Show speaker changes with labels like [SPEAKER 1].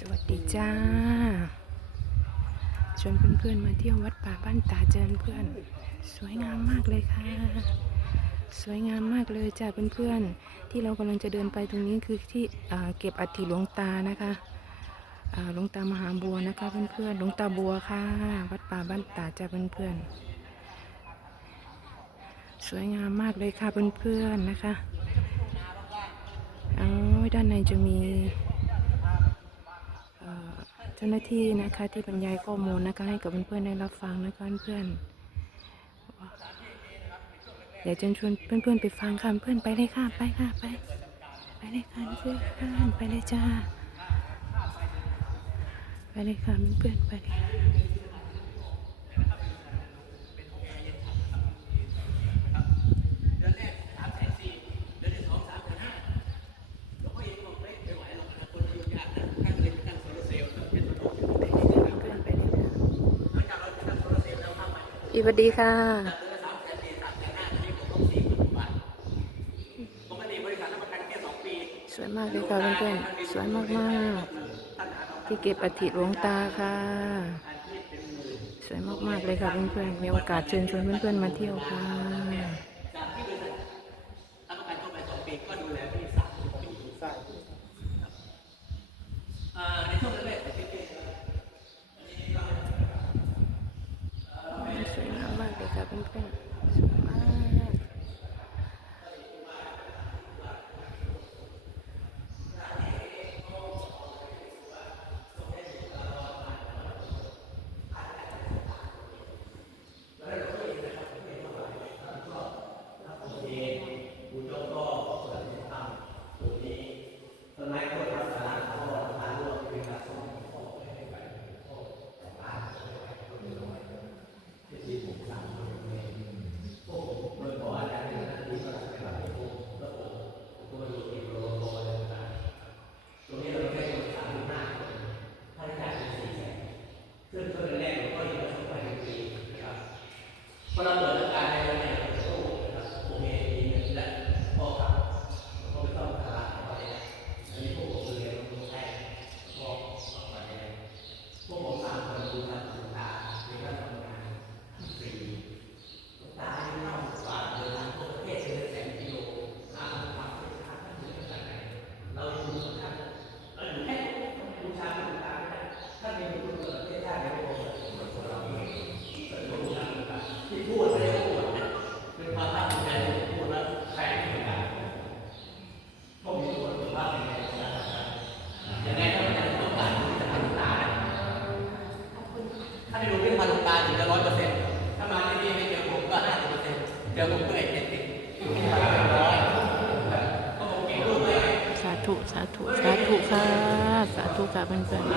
[SPEAKER 1] สวัสดีจ้า ชวนเพื่อนๆมาเที่ยววัดป่าบ้านตาเจริญเพื่อน สวยงามมากเลยค่ะ สวยงามมากเลยจ้าเพื่อนๆ ที่เรากำลังจะเดินไปตรงนี้คือที่เก็บอัฐิหลวงตานะคะหลวงตามหาบัวนะคะเพื่อนๆหลวงตาบัวค่ะ วัดป่าบ้านตาจ้าเพื่อนๆ สวยงามมากเลยค่ะเพื่อนๆนะคะ เอาด้านในจะมี เจ้าหน้าที่นะคะที่บรรยายข้อมูลนะคะให้กับเพื่อนๆได้รับฟังนะคะเพื่อนอยากจะชวนเพื่อนๆไปฟังค่ะเพื่อนไปเลยค่ะไปค่ะไปไปเลยค่ะเพื่อนไปเลยจ้าไปเลยค่ะเพื่อนไปเลยค่ะไปเลยค่ะ อีสวัสดีค่ะสวยมากเลยค่ะเพื่อนๆสวยมากๆที่เก็บอัฐิหลวงตาค่ะ สวยมากๆเลยค่ะเพื่อนๆมีโอกาสเชิญชวนเพื่อนๆมาเที่ยวค่ะส
[SPEAKER 2] One other.
[SPEAKER 1] สาธุ สาธุ สาธุค่ะ สาธุค่ะเพื่อนๆ